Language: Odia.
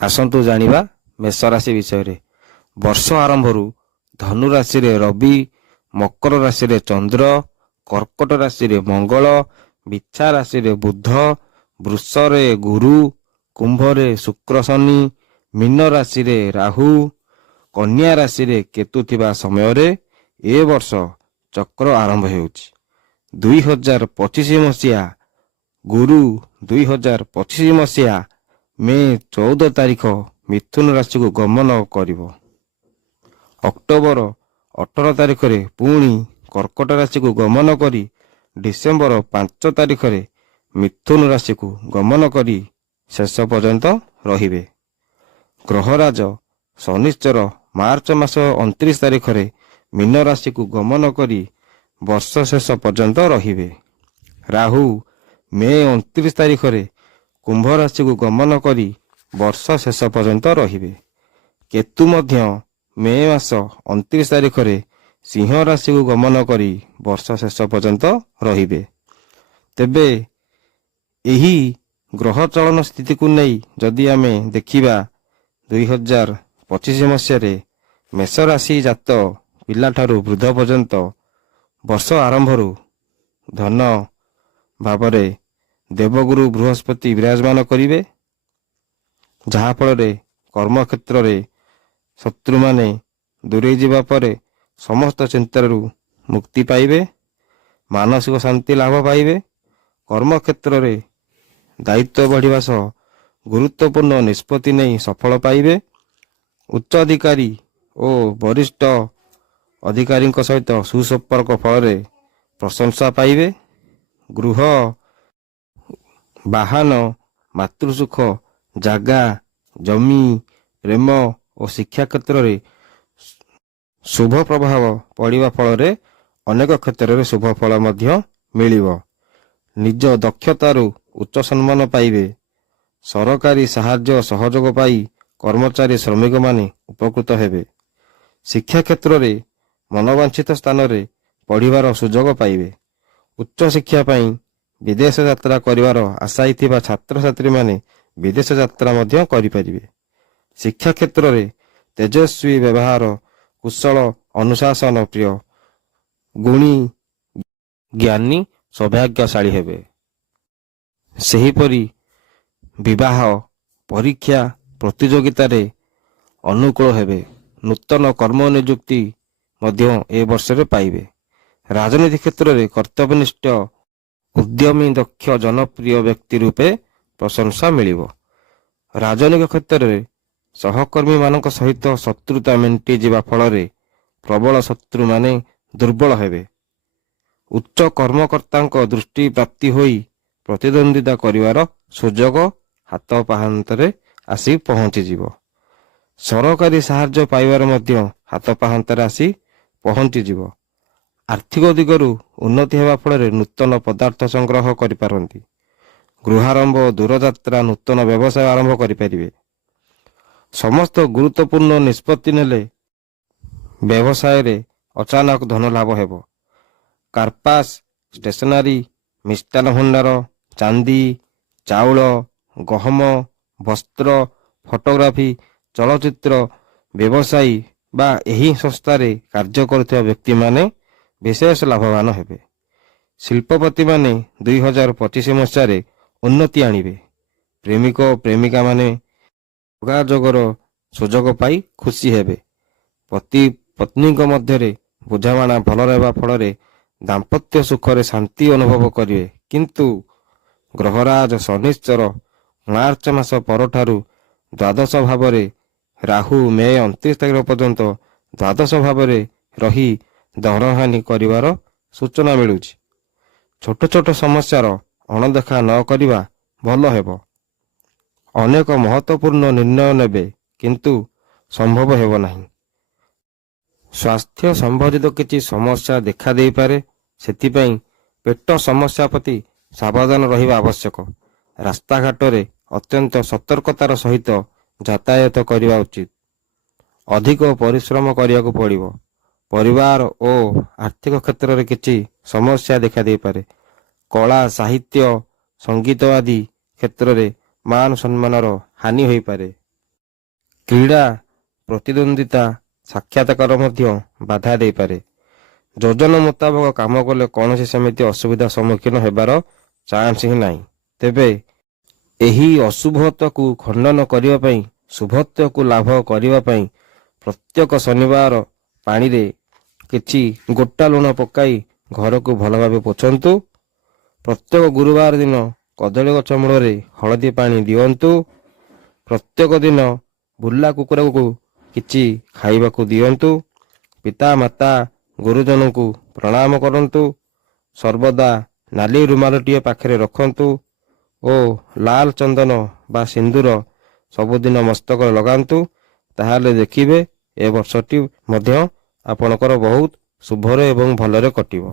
ଆସନ୍ତୁ ଜାଣିବା ମେଷ ରାଶି ବିଷୟରେ। ବର୍ଷ ଆରମ୍ଭରୁ ଧନୁ ରାଶିରେ ରବି, ମକର ରାଶିରେ ଚନ୍ଦ୍ର, କର୍କଟ ରାଶିରେ ମଙ୍ଗଳ, ବିଛା ରାଶିରେ ବୁଧ, ବୃଷରେ ଗୁରୁ, କୁମ୍ଭରେ ଶୁକ୍ର ଶନି, ମୀନ ରାଶିରେ ରାହୁ, କନ୍ୟା ରାଶିରେ କେତୁ ଥିବା ସମୟରେ ଏ ବର୍ଷ ଚକ୍ର ଆରମ୍ଭ ହେଉଛି। 2025 ମସିହା ଗୁରୁ 2025 ମସିହା ମେ 14 ତାରିଖ ମିଥୁନ ରାଶିକୁ ଗମନ କରିବ। ଅକ୍ଟୋବର 18 ତାରିଖରେ ପୁଣି କର୍କଟ ରାଶିକୁ ଗମନ କରି ଡିସେମ୍ବର 5 ତାରିଖରେ ମିଥୁନ ରାଶିକୁ ଗମନ କରି ଶେଷ ପର୍ଯ୍ୟନ୍ତ ରହିବେ। ଗ୍ରହରାଜ ଶନିଶ୍ଚର ମାର୍ଚ୍ଚ ମାସ 29 ତାରିଖରେ ମୀନ ରାଶିକୁ ଗମନ କରି ବର୍ଷ ଶେଷ ପର୍ଯ୍ୟନ୍ତ ରହିବେ। ରାହୁ ମେ 29 ତାରିଖରେ କୁମ୍ଭ ରାଶିକୁ ଗମନ କରି ବର୍ଷ ଶେଷ ପର୍ଯ୍ୟନ୍ତ ରହିବେ। କେତୁ ମଧ୍ୟ ମେ ମାସ 29 ତାରିଖରେ ସିଂହ ରାଶିକୁ ଗମନ କରି ବର୍ଷ ଶେଷ ପର୍ଯ୍ୟନ୍ତ ରହିବେ। ତେବେ ଏହି ଗ୍ରହ ଚଳନ ସ୍ଥିତିକୁ ନେଇ ଯଦି ଆମେ ଦେଖିବା 2025 ମସିହାରେ ମେଷ ରାଶି ଜାତ ପିଲାଠାରୁ ବୃଦ୍ଧ ପର୍ଯ୍ୟନ୍ତ ବର୍ଷ ଆରମ୍ଭରୁ ଧନ ଭାବରେ ଦେବଗୁରୁ ବୃହସ୍ପତି ବିରାଜମାନ କରିବେ, ଯାହାଫଳରେ କର୍ମକ୍ଷେତ୍ରରେ ଶତ୍ରୁମାନେ ଦୂରେଇ ଯିବା ପରେ ସମସ୍ତ ଚିନ୍ତାରୁ ମୁକ୍ତି ପାଇବେ, ମାନସିକ ଶାନ୍ତି ଲାଭ ପାଇବେ, କର୍ମକ୍ଷେତ୍ରରେ ଦାୟିତ୍ୱ ବଢ଼ିବା ସହ ଗୁରୁତ୍ୱପୂର୍ଣ୍ଣ ନିଷ୍ପତ୍ତି ନେଇ ସଫଳ ପାଇବେ, ଉଚ୍ଚ ଅଧିକାରୀ ଓ ବରିଷ୍ଠ ଅଧିକାରୀଙ୍କ ସହିତ ସୁସମ୍ପର୍କ ଫଳରେ ପ୍ରଶଂସା ପାଇବେ, ଗୃହ, ବାହନ, ମାତୃସୁଖ, ଜାଗା, ଜମି, ପ୍ରେମ ଓ ଶିକ୍ଷା କ୍ଷେତ୍ରରେ ଶୁଭ ପ୍ରଭାବ ପଡ଼ିବା ଫଳରେ ଅନେକ କ୍ଷେତ୍ରରେ ଶୁଭ ଫଳ ମଧ୍ୟ ମିଳିବ। ନିଜ ଦକ୍ଷତାରୁ ଉଚ୍ଚ ସମ୍ମାନ ପାଇବେ। ସରକାରୀ ସାହାଯ୍ୟ ସହଯୋଗ ପାଇ କର୍ମଚାରୀ ଶ୍ରମିକମାନେ ଉପକୃତ ହେବେ। ଶିକ୍ଷା କ୍ଷେତ୍ରରେ ମନବାଞ୍ଛିତ ସ୍ଥାନରେ ପଢ଼ିବାର ସୁଯୋଗ ପାଇବେ। ଉଚ୍ଚ ଶିକ୍ଷା ପାଇଁ ବିଦେଶ ଯାତ୍ରା କରିବାର ଆଶାୟୀ ଥିବା ଛାତ୍ରଛାତ୍ରୀମାନେ ବିଦେଶ ଯାତ୍ରା ମଧ୍ୟ କରିପାରିବେ। ଶିକ୍ଷା କ୍ଷେତ୍ରରେ ତେଜସ୍ୱୀ ବ୍ୟବହାର, କୁଶଳ ଅନୁଶାସନ ପ୍ରିୟ, ଗୁଣୀ, ଜ୍ଞାନୀ, ସୌଭାଗ୍ୟଶାଳୀ ହେବେ। ସେହିପରି ବିବାହ, ପରୀକ୍ଷା, ପ୍ରତିଯୋଗିତାରେ ଅନୁକୂଳ ହେବେ। ନୂତନ କର୍ମ ନିଯୁକ୍ତି ମଧ୍ୟ ଏ ବର୍ଷରେ ପାଇବେ। ରାଜନୀତି କ୍ଷେତ୍ରରେ କର୍ତ୍ତବ୍ୟନିଷ୍ଠ, ଉଦ୍ୟମୀ, ଦକ୍ଷ, ଜନପ୍ରିୟ ବ୍ୟକ୍ତି ରୂପେ ପ୍ରଶଂସା ମିଳିବ। ରାଜନୈତିକ କ୍ଷେତ୍ରରେ ସହକର୍ମୀମାନଙ୍କ ସହିତ ଶତ୍ରୁତା ମେଣ୍ଟିଯିବା ଫଳରେ ପ୍ରବଳ ଶତ୍ରୁମାନେ ଦୁର୍ବଳ ହେବେ। ଉଚ୍ଚ କର୍ମକର୍ତ୍ତାଙ୍କ ଦୃଷ୍ଟି ପ୍ରାପ୍ତି ହୋଇ ପ୍ରତିଦ୍ୱନ୍ଦ୍ୱିତା କରିବାର ସୁଯୋଗ ହାତ ପାହାନ୍ତରେ ଆସି ପହଞ୍ଚିଯିବ। ସରକାରୀ ସାହାଯ୍ୟ ପାଇବାର ମଧ୍ୟ ହାତ ପାହାନ୍ତରେ ଆସି ପହଞ୍ଚିଯିବ। ଆର୍ଥିକ ଦିଗରୁ ଉନ୍ନତି ହେବା ଫଳରେ ନୂତନ ପଦାର୍ଥ ସଂଗ୍ରହ କରିପାରନ୍ତି। ଗୃହାରମ୍ଭ, ଦୂରଯାତ୍ରା, ନୂତନ ବ୍ୟବସାୟ ଆରମ୍ଭ କରିପାରିବେ। ସମସ୍ତ ଗୁରୁତ୍ୱପୂର୍ଣ୍ଣ ନିଷ୍ପତ୍ତି ନେଲେ ବ୍ୟବସାୟରେ ଅଚାନକ ଧନ ଲାଭ ହେବ। କାର୍ପାସ, ଷ୍ଟେସନାରୀ, ମିଷ୍ଟାନ୍ନ ଭଣ୍ଡାର, ଚାନ୍ଦି, ଚାଉଳ, ଗହମ, ବସ୍ତ୍ର, ଫଟୋଗ୍ରାଫି, ଚଳଚ୍ଚିତ୍ର ବ୍ୟବସାୟୀ ବା ଏହି ସଂସ୍ଥାରେ କାର୍ଯ୍ୟ କରୁଥିବା ବ୍ୟକ୍ତିମାନେ ବିଶେଷ ଲାଭବାନ ହେବେ। ଶିଳ୍ପପତିମାନେ 2025 ମସିହାରେ ଉନ୍ନତି ଆଣିବେ। ପ୍ରେମିକ ଓ ପ୍ରେମିକାମାନେ ଯୋଗାଯୋଗର ସୁଯୋଗ ପାଇ ଖୁସି ହେବେ। ପତି ପତ୍ନୀଙ୍କ ମଧ୍ୟରେ ବୁଝାମଣା ଭଲ ରହିବା ଫଳରେ ଦାମ୍ପତ୍ୟ ସୁଖରେ ଶାନ୍ତି ଅନୁଭବ କରିବେ। କିନ୍ତୁ ଗ୍ରହରାଜ ଶନିଶ୍ଚର ମାର୍ଚ୍ଚ ମାସ ପରଠାରୁ ଦ୍ୱାଦଶ ଭାବରେ ରାହୁ ମେ 29 ତାରିଖ ପର୍ଯ୍ୟନ୍ତ ଦ୍ୱାଦଶ ଭାବରେ ରହି ଧନହାନି କରିବାର ସୂଚନା ମିଳୁଛି। ଛୋଟ ଛୋଟ ସମସ୍ୟାର ଅଣଦେଖା ନ କରିବା ଭଲ ହେବ। ଅନେକ ମହତ୍ୱପୂର୍ଣ୍ଣ ନିର୍ଣ୍ଣୟ ନେବେ, କିନ୍ତୁ ସମ୍ଭବ ହେବ ନାହିଁ। ସ୍ୱାସ୍ଥ୍ୟ ସମ୍ବନ୍ଧିତ କିଛି ସମସ୍ୟା ଦେଖା ଦେଇପାରେ, ସେଥିପାଇଁ ପେଟ ସମସ୍ୟା ପ୍ରତି ସାବଧାନ ରହିବା ଆବଶ୍ୟକ। ରାସ୍ତାଘାଟରେ ଅତ୍ୟନ୍ତ ସତର୍କତାର ସହିତ ଯାତାୟାତ କରିବା ଉଚିତ। ଅଧିକ ପରିଶ୍ରମ କରିବାକୁ ପଡ଼ିବ। ପରିବାର ଓ ଆର୍ଥିକ କ୍ଷେତ୍ରରେ କିଛି ସମସ୍ୟା ଦେଖା ଦେଇପାରେ। କଳା, ସାହିତ୍ୟ, ସଙ୍ଗୀତ ଆଦି କ୍ଷେତ୍ରରେ ମାନ ସମ୍ମାନର ହାନି ହୋଇପାରେ। କ୍ରୀଡ଼ା ପ୍ରତିଦ୍ୱନ୍ଦ୍ୱିତା ସାକ୍ଷାତକାର ମଧ୍ୟ ବାଧା ଦେଇପାରେ। ଯୋଜନା ମୁତାବକ କାମ କଲେ କୌଣସି ସେମିତି ଅସୁବିଧା ସମ୍ମୁଖୀନ ହେବାର ଚାନ୍ସ ହିଁ ନାହିଁ। ତେବେ ଏହି ଅଶୁଭତ୍ୱକୁ ଖଣ୍ଡନ କରିବା ପାଇଁ, ଶୁଭତ୍ୱକୁ ଲାଭ କରିବା ପାଇଁ ପ୍ରତ୍ୟେକ ଶନିବାର ପାଣିରେ କିଛି ଗୋଟା ଲୁଣ ପକାଇ ଘରକୁ ଭଲ ଭାବେ ପୋଛନ୍ତୁ। ପ୍ରତ୍ୟେକ ଗୁରୁବାର ଦିନ କଦଳୀ ଗଛ ମୂଳରେ ହଳଦୀ ପାଣି ଦିଅନ୍ତୁ। ପ୍ରତ୍ୟେକ ଦିନ ବୁଲା କୁକୁରକୁ କିଛି ଖାଇବାକୁ ଦିଅନ୍ତୁ। ପିତା ମାତା ଗୁରୁଜନଙ୍କୁ ପ୍ରଣାମ କରନ୍ତୁ। ସର୍ବଦା ନାଲି ରୁମାଲଟିଏ ପାଖରେ ରଖନ୍ତୁ ଓ ଲାଲ ଚନ୍ଦନ ବା ସିନ୍ଦୁର ସବୁଦିନ ମସ୍ତକରେ ଲଗାନ୍ତୁ। ତାହେଲେ ଦେଖିବେ ଏ ବର୍ଷଟି ମଧ୍ୟ ଆପଣଙ୍କର ବହୁତ ଶୁଭରେ ଏବଂ ଭଲରେ କଟିବ।